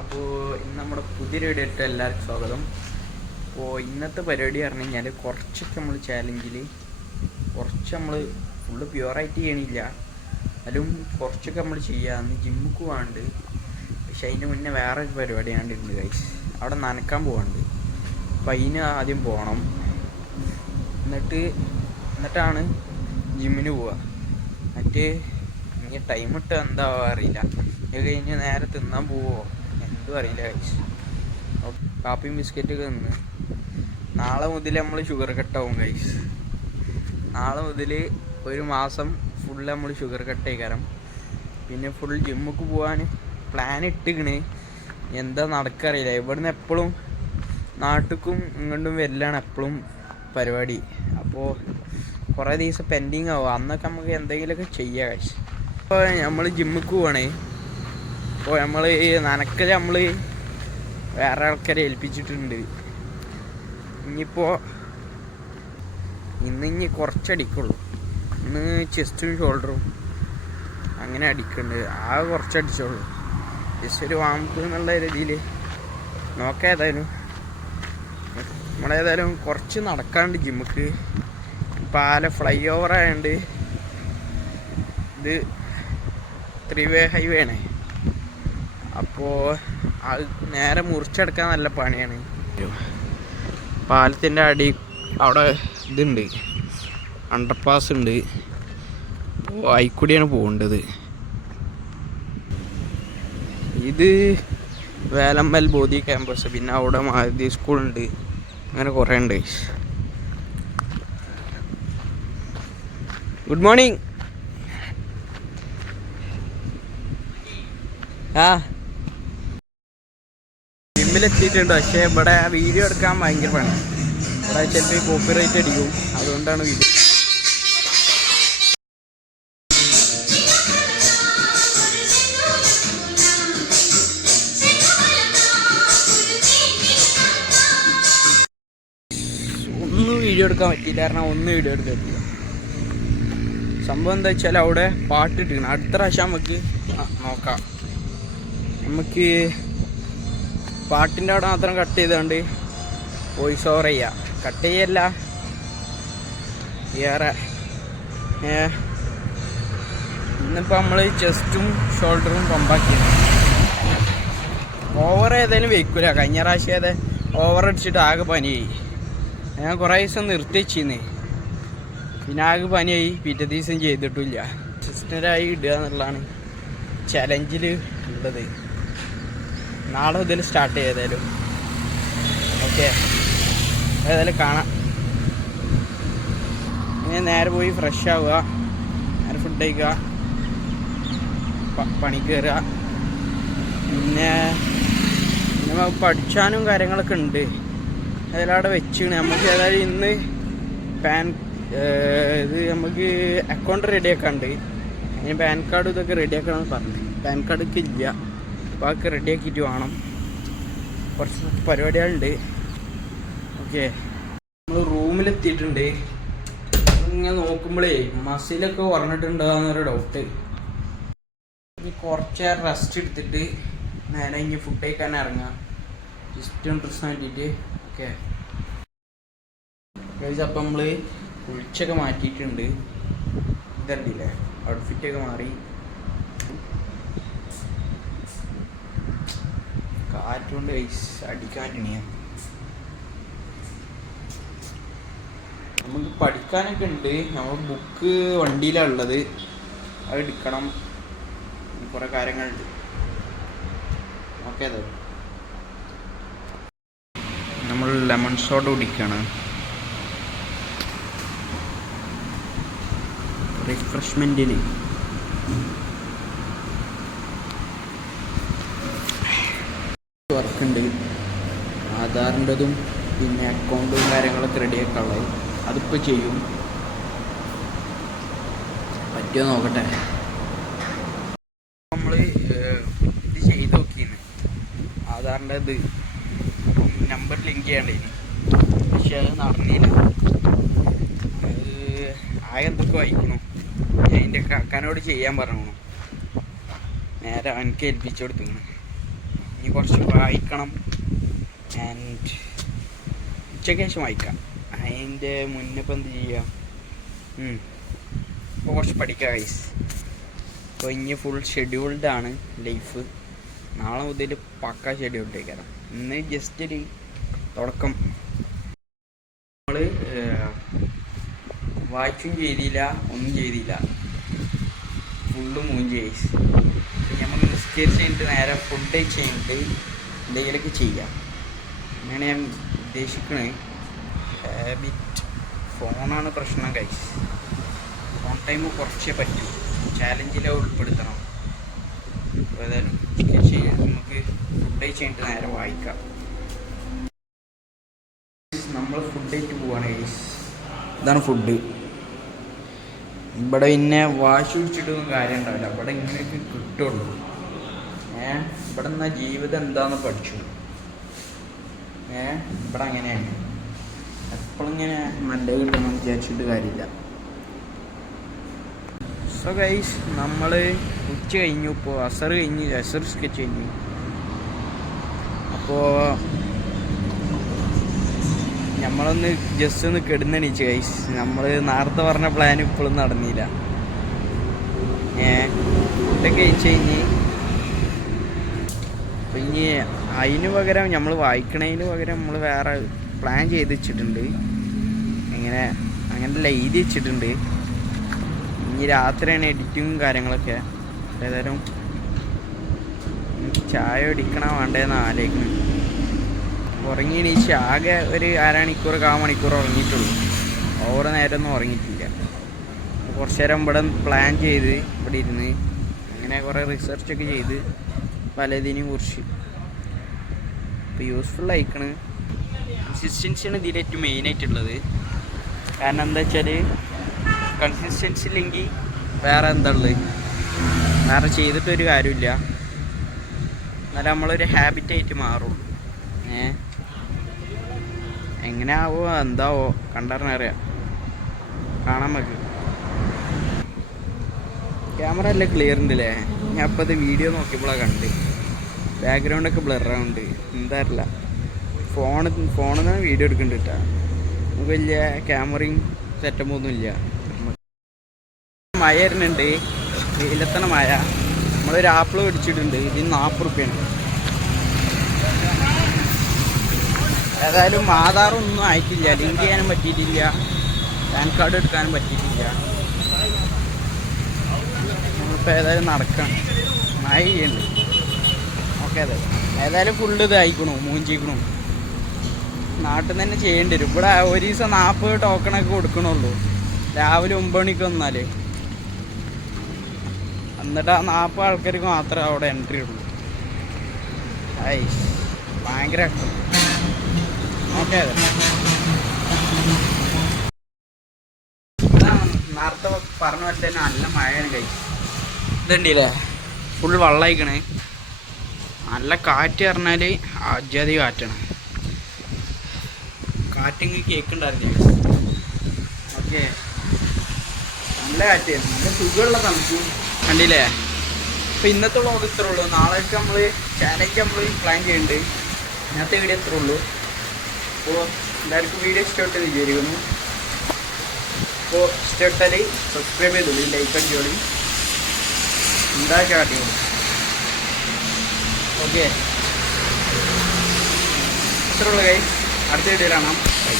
അപ്പോൾ ഇന്ന് നമ്മുടെ പുതിയൊരു വീഡിയോ ഇട്ട് എല്ലാവർക്കും സ്വാഗതം. അപ്പോൾ ഇന്നത്തെ പരിപാടി പറഞ്ഞു കഴിഞ്ഞാൽ കുറച്ചൊക്കെ നമ്മൾ ചാലഞ്ചിൽ നമ്മൾ ഫുള്ള് പ്യുവറായിട്ട് ചെയ്യണില്ല, അതിലും കുറച്ചൊക്കെ നമ്മൾ ചെയ്യുക. അന്ന് ജിമ്മിക്ക് പോകാണ്ട്, പക്ഷെ അതിൻ്റെ മുന്നേ വേറെ ഒരു പരിപാടി കണ്ടിട്ടുണ്ട് ഗൈസ്. അവിടെ നനക്കാൻ പോകാണ്ട്, അപ്പം അതിന് ആദ്യം പോകണം. എന്നിട്ടാണ് ജിമ്മിന് പോവുക. മറ്റേ ഇനി ടൈം ഇട്ട് എന്താവോ അറിയില്ല. ഇത് കഴിഞ്ഞ് നേരെ തിന്നാൻ പോവോ എന്തും അറിയില്ല ഗൈസ്. കാപ്പിയും ബിസ്ക്കറ്റൊക്കെ തിന്ന് നാളെ മുതൽ നമ്മൾ ഷുഗർ കട്ടാവും ഗൈസ്. നാളെ മുതൽ ഒരു മാസം ഫുള്ള് നമ്മൾ ഷുഗർ കട്ട് ആയിക്കാരം. പിന്നെ ഫുൾ ജിമ്മിക്ക് പോകാൻ പ്ലാൻ ഇട്ടിക്കണ്. എന്താ നടക്കറിയില്ല. ഇവിടുന്ന് എപ്പോഴും നാട്ടിലും ഇങ്ങോട്ടും വരലാണ് എപ്പോഴും പരിപാടി. അപ്പോൾ കുറേ ദിവസം പെൻഡിങ് ആവും. അന്നൊക്കെ നമുക്ക് എന്തെങ്കിലുമൊക്കെ ചെയ്യാം ഗൈസ്. അപ്പോൾ നമ്മൾ ജിമ്മിക്ക് പോവാണേ. അപ്പോൾ നമ്മൾ നനക്കൽ നമ്മൾ വേറെ ആൾക്കാരെ ഏൽപ്പിച്ചിട്ടുണ്ട്. ഇനിയിപ്പോൾ ഇനി കുറച്ചടിക്കുള്ളൂ. ഇന്ന് ചെസ്റ്റും ഷോൾഡറും അങ്ങനെ അടിക്കുന്നുണ്ട്. ആ കുറച്ചടിച്ചോളൂ, ജസ്റ്റ് ഒരു വാമ്പ് എന്നുള്ള രീതിയിൽ നോക്കാം. നമ്മളേതായാലും കുറച്ച് നടക്കാണ്ട് ജിമ്മിക്ക്. പാല ഫ്ലൈ ഓവർ ആയതുകൊണ്ട് ഇത് 3-വേ ഹൈവേ ആണ്. അപ്പോൾ അത് നേരെ മുറിച്ചെടുക്കാൻ നല്ല പണിയാണ്. പാലത്തിൻ്റെ അടി അവിടെ ഇതുണ്ട്, അണ്ടർപാസ് ഉണ്ട്. അപ്പോൾ അതിൽക്കൂടിയാണ് പോകേണ്ടത്. ഇത് വേലമ്മൽ ബോധി ക്യാമ്പസ്, പിന്നെ അവിടെ മാരുതി സ്കൂളുണ്ട്, അങ്ങനെ കുറേ ഉണ്ട്. Good morning. ജിമ്മിലെത്തിയിട്ടുണ്ട്. പക്ഷേ ഇവിടെ വീഡിയോ എടുക്കാൻ ഭയങ്കര പണി. ഇവിടെ ചിലപ്പോൾ കോപ്പിറൈറ്റ് അടിക്കും, അതുകൊണ്ടാണ് വീഡിയോ. ഒന്നും വീഡിയോ എടുക്കാൻ പറ്റിയില്ല, കാരണം ഒന്നും വീഡിയോ എടുക്കാൻ പറ്റില്ല. സംഭവം എന്താ വെച്ചാൽ അവിടെ പാട്ടിട്ടിരിക്കണം. അടുത്ത പ്രാവശ്യം നമുക്ക് നോക്കാം. നമുക്ക് പാട്ടിൻ്റെ അവിടെ മാത്രം കട്ട് ചെയ്തുകൊണ്ട് വോയിസ് ഓവർ ചെയ്യാം. കട്ട് ചെയ്യല്ല, വേറെ ഇന്നിപ്പോൾ നമ്മൾ ചെസ്റ്റും ഷോൾഡറും പമ്പാക്കി. ഓവർ ഏതായാലും വെയ്ക്കില്ല. കഴിഞ്ഞ പ്രാവശ്യം ഏതാ ഓവർ അടിച്ചിട്ട് ആകെ പനിയായി. ഞാൻ കുറേ ദിവസം നിർത്തി വെച്ചിരുന്നേ, പിന്നെ ആകെ പനിയായി. പിറ്റേ ദിവസം ചെയ്തിട്ടില്ല. സിസ്റ്ററായി ഇടുക എന്നുള്ളതാണ് ചലഞ്ചിൽ ഉള്ളത്. നാളെ മുതൽ സ്റ്റാർട്ട് ചെയ്താലും ഓക്കെ. ഏതായാലും കാണാം. ഇങ്ങനെ നേരെ പോയി ഫ്രഷ് ആവുക, നേരെ ഫുഡ് കഴിക്കുക, പണി കയറുക. പിന്നെ പഠിച്ചാനും കാര്യങ്ങളൊക്കെ ഉണ്ട്. ഏതായാലും അവിടെ വെച്ചാണ് നമുക്ക്. ഏതായാലും ഇന്ന് ഇത് നമുക്ക് അക്കൗണ്ട് റെഡിയാക്കാണ്ട്, അതിന് പാൻ കാർഡ് ഇതൊക്കെ റെഡിയാക്കണമെന്ന് പറഞ്ഞു. പാൻ കാർഡൊക്കെ ഇല്ല, അപ്പോൾ അതൊക്കെ റെഡിയാക്കിയിട്ട് വേണം. കുറച്ച് പരിപാടികളുണ്ട്. ഓക്കെ, നമ്മൾ റൂമിലെത്തിയിട്ടുണ്ട്. ഇങ്ങനെ നോക്കുമ്പോഴേ മസിലൊക്കെ കുറഞ്ഞിട്ടുണ്ടാകുന്നൊരു ഡൗട്ട്. ഇനി കുറച്ച് നേരം റെസ്റ്റ് എടുത്തിട്ട് നേരെ ഇനി ഫുഡ് കഴിക്കാൻ ഇറങ്ങാം. ജസ്റ്റ് ഡ്രസ്സ് മാറ്റിയിട്ട്. ഓക്കെ ഗൈസ്, അപ്പം നമ്മൾ കുളിച്ചൊക്കെ മാറ്റിയിട്ടുണ്ട്. ഇതല്ലേ ഔട്ട്ഫിറ്റൊക്കെ മാറി. കാറ്റുകൊണ്ട് ഗൈസ് അടിക്കാൻ ഇണിയാ. നമുക്ക് പഠിക്കാനൊക്കെ ഉണ്ട്. നമ്മൾ ബുക്ക് വണ്ടിയിലാണ് ഉള്ളത്, അത് എടുക്കണം. കുറേ കാര്യങ്ങളുണ്ട്. ഓക്കെ, അതെ നമ്മൾ ലെമൺ സോഡ കുടിക്കുകയാണ്, റിഫ്രഷ്മെൻറ്റിന്. വർക്കുണ്ട്, ആധാറിൻ്റെതും പിന്നെ അക്കൗണ്ടും കാര്യങ്ങളൊക്കെ റെഡിയാക്കാൻ ഉള്ളത്. അതിപ്പോൾ ചെയ്യും. പറ്റുമോ നോക്കട്ടെ. നമ്മൾ ഇത് ചെയ്ത് നോക്കിയിരുന്നു, ആധാറിൻ്റെ ഇത് നമ്പർ ലിങ്ക് ചെയ്യണ്ടേന്. പക്ഷെ അത് നടന്നില്ല. ആകെ എന്തൊക്കെ വായിക്കണു. ഞാൻ എൻ്റെ കാക്കാനോട് ചെയ്യാൻ പറഞ്ഞു. നേരെ അവനക്ക് ഏൽപ്പിച്ചു കൊടുത്തു. ഇനി കുറച്ച് വായിക്കണം. ആൻഡ് ഉച്ചയ്ക്ക് ശേഷം വായിക്കാം. അതിൻ്റെ മുന്നേ ഇപ്പം എന്ത് ചെയ്യാം, ഇപ്പോൾ കുറച്ച് പഠിക്കാം ഗൈസ്. അപ്പോൾ ഇനി ഫുൾ ഷെഡ്യൂൾഡാണ് ലൈഫ്. നാളെ മുതൽ പക്ക ഷെഡ്യൂൾഡേക്കാരം. ഇന്ന് ജസ്റ്റ് ഒരു തുടക്കം. നമ്മൾ വായിച്ചും ചെയ്തില്ല, ഒന്നും ചെയ്തില്ല, ഫുള്ള് മൂഞ്ചി ഗൈസ്. നമുക്ക് നിസ്കരിച്ച് കഴിഞ്ഞിട്ട് നേരെ ഫുഡ് കഴിച്ച് കഴിഞ്ഞിട്ട് എന്തെങ്കിലുമൊക്കെ ചെയ്യാം. അങ്ങനെയാണ് ഞാൻ ഉദ്ദേശിക്കുന്നത്. ഹാബിറ്റ് ഫോണാണ് പ്രശ്നം ഗൈസ്. ഫോൺ ടൈം കുറച്ചേ പറ്റൂ. ചാലഞ്ചിൽ ഉൾപ്പെടുത്തണം. അപ്പോൾ ഏതായാലും നമുക്ക് ഫുഡ് കഴിച്ച് കഴിഞ്ഞിട്ട് നേരെ വായിക്കാം. നമ്മൾ ഫുഡ് കഴിച്ച് പോവാണ് ഗൈസ്. ഇതാണ് ഫുഡ്. ഇവിടെ പിന്നെ വാശി പിടിച്ചിട്ടൊന്നും കാര്യം ഉണ്ടാവില്ല. ഇവിടെ ഇങ്ങനെയൊക്കെ കിട്ടുള്ളൂ. ഇവിടെ നിന്നാ ജീവിതം എന്താണെന്ന് പഠിച്ചു. ഇവിടെ അങ്ങനെയാണ്. എപ്പോഴും ഇങ്ങനെ നല്ല കിട്ടണം വിചാരിച്ചിട്ട് കാര്യമില്ല. സോ ഗൈസ്, നമ്മൾ ഉച്ച കഴിഞ്ഞു. ഇപ്പോൾ അസർ സ്കെച്ച് കഴിഞ്ഞു. അപ്പോൾ നമ്മളൊന്ന് ജസ്റ്റ് ഒന്ന് കിടന്നെണീച്ച് ഗൈസ്. നമ്മൾ നേരത്തെ പറഞ്ഞ പ്ലാൻ ഇപ്പോഴും നടന്നില്ല. ഫുഡൊക്കെ കഴിച്ച് കഴിഞ്ഞ് അപ്പം ഇനി അതിന് പകരം നമ്മൾ വായിക്കണതിന് പകരം നമ്മൾ വേറെ പ്ലാൻ ചെയ്ത് വെച്ചിട്ടുണ്ട്. അങ്ങനെയല്ല എഴുതി വെച്ചിട്ടുണ്ട്. ഇനി രാത്രിയാണ് എഡിറ്റിങ്ങും കാര്യങ്ങളൊക്കെ. ഏതായാലും ചായ കുടിക്കണോ വേണ്ടതെന്ന് ആലോചിക്കണം. ഉറങ്ങി എണീച്ച് ആകെ ഒരു കാൽ മണിക്കൂർ ഉറങ്ങിയിട്ടുള്ളൂ. ഓരോ നേരമൊന്നും ഉറങ്ങിയിട്ടില്ല. കുറച്ച് നേരം ഇവിടെ പ്ലാൻ ചെയ്ത് ഇവിടെ ഇരുന്ന് അങ്ങനെ കുറേ റിസർച്ചൊക്കെ ചെയ്ത് പലതിനെയും കുറിച്ച് ഇപ്പോൾ യൂസ്ഫുൾ ആയിക്കണ്. കൺസിസ്റ്റൻസിയാണ് ഇതിൽ ഏറ്റവും മെയിനായിട്ടുള്ളത്. കാരണം എന്താ വെച്ചാൽ കൺസിസ്റ്റൻസി ഇല്ലെങ്കിൽ വേറെ എന്താ ഉള്ളത്, വേറെ ചെയ്തിട്ടൊരു കാര്യമില്ല. എന്നാലും നമ്മളൊരു ഹാബിറ്റായിട്ട് മാറുള്ളൂ. എങ്ങനെ ആവോ എന്താവോ കണ്ടറിഞ്ഞറിയാം. കാണാൻ നമുക്ക് ക്യാമറ എല്ലാം ക്ലിയർ ഉണ്ടല്ലേ. ഞാൻ അപ്പോൾ അത് വീഡിയോ നോക്കിയപ്പോഴാണ് കണ്ട് ബാക്ക്ഗ്രൗണ്ടൊക്കെ ബ്ലറാവുണ്ട്. എന്താ അറിയില്ല. ഫോണിൽ നിന്ന് വീഡിയോ എടുക്കുന്നുണ്ട് കേട്ടോ. നമുക്ക് വലിയ ക്യാമറയും സെറ്റപ്പൊന്നും ഇല്ല. മഴ വരുന്നുണ്ട്, വെയിലത്തണ മഴ. നമ്മളൊരു ആപ്പിൾ മേടിച്ചിട്ടുണ്ട്. ഇതിന് 40 റുപ്യാണ്. ഏതായാലും ആധാറൊന്നും ആയിട്ടില്ല, ലിങ്ക് ചെയ്യാനും പറ്റിയിട്ടില്ല, പാൻ കാർഡ് എടുക്കാനും പറ്റിയിട്ടില്ല. നമ്മളിപ്പോൾ ഏതായാലും നടക്കണം. മഴ ചെയ്യുന്നുണ്ട്. ഓക്കെ, ഏതായാലും ഫുള്ള് ഇതായിക്കണു, മൂഞ്ചിക്കണു. നാട്ടിൽ നിന്ന് തന്നെ ചെയ്യേണ്ടി വരും. ഇവിടെ ഒരു ദിവസം 40 ടോക്കണൊക്കെ കൊടുക്കണുള്ളൂ. രാവിലെ 9 മണിക്ക് വന്നാൽ. എന്നിട്ട് ആ 40 ആൾക്കാർക്ക് മാത്രമേ അവിടെ എൻട്രി ഉള്ളൂ. ഭയങ്കര ഓക്കെ. നേരത്തെ പറഞ്ഞ പോലെ തന്നെ നല്ല മഴയാണ് കഴിച്ചു. ഇതുണ്ടല്ലേ, ഫുൾ വെള്ളമായിക്കണേ. നല്ല കാറ്റ് പറഞ്ഞാൽ അജാതി കാറ്റാണ്. കാറ്റിങ്ങ് കേൾക്കുന്നുണ്ടായിരുന്നു. ഓക്കെ, നല്ല കാറ്റ്, നല്ല സുഖമുള്ള തണുപ്പും കണ്ടില്ലേ. അപ്പോൾ ഇന്നത്തെ വ്ളോഗ് ഇത്രേ ഉള്ളൂ. നാളേക്ക് നമ്മൾ ചാലഞ്ച് പ്ലാൻ ചെയ്യുന്നുണ്ട്. ഇന്നത്തെ വീഡിയോ ഇത്രേ ഉള്ളൂ. അപ്പോൾ എല്ലാവർക്കും വീഡിയോ ഇഷ്ടപ്പെട്ടെന്ന് വിചാരിക്കുന്നു. അപ്പോൾ ഇഷ്ടപ്പെട്ടാൽ സബ്സ്ക്രൈബ് ചെയ്തോളൂ, ലൈക്ക് അടിച്ചോളി, എന്താ കാട്ടിയോളൂ. ഓക്കെ, ഇത്രേ ഉള്ളൂ ഗൈസ്. അടുത്ത വീഡിയോയിൽ കാണാം. ബൈ.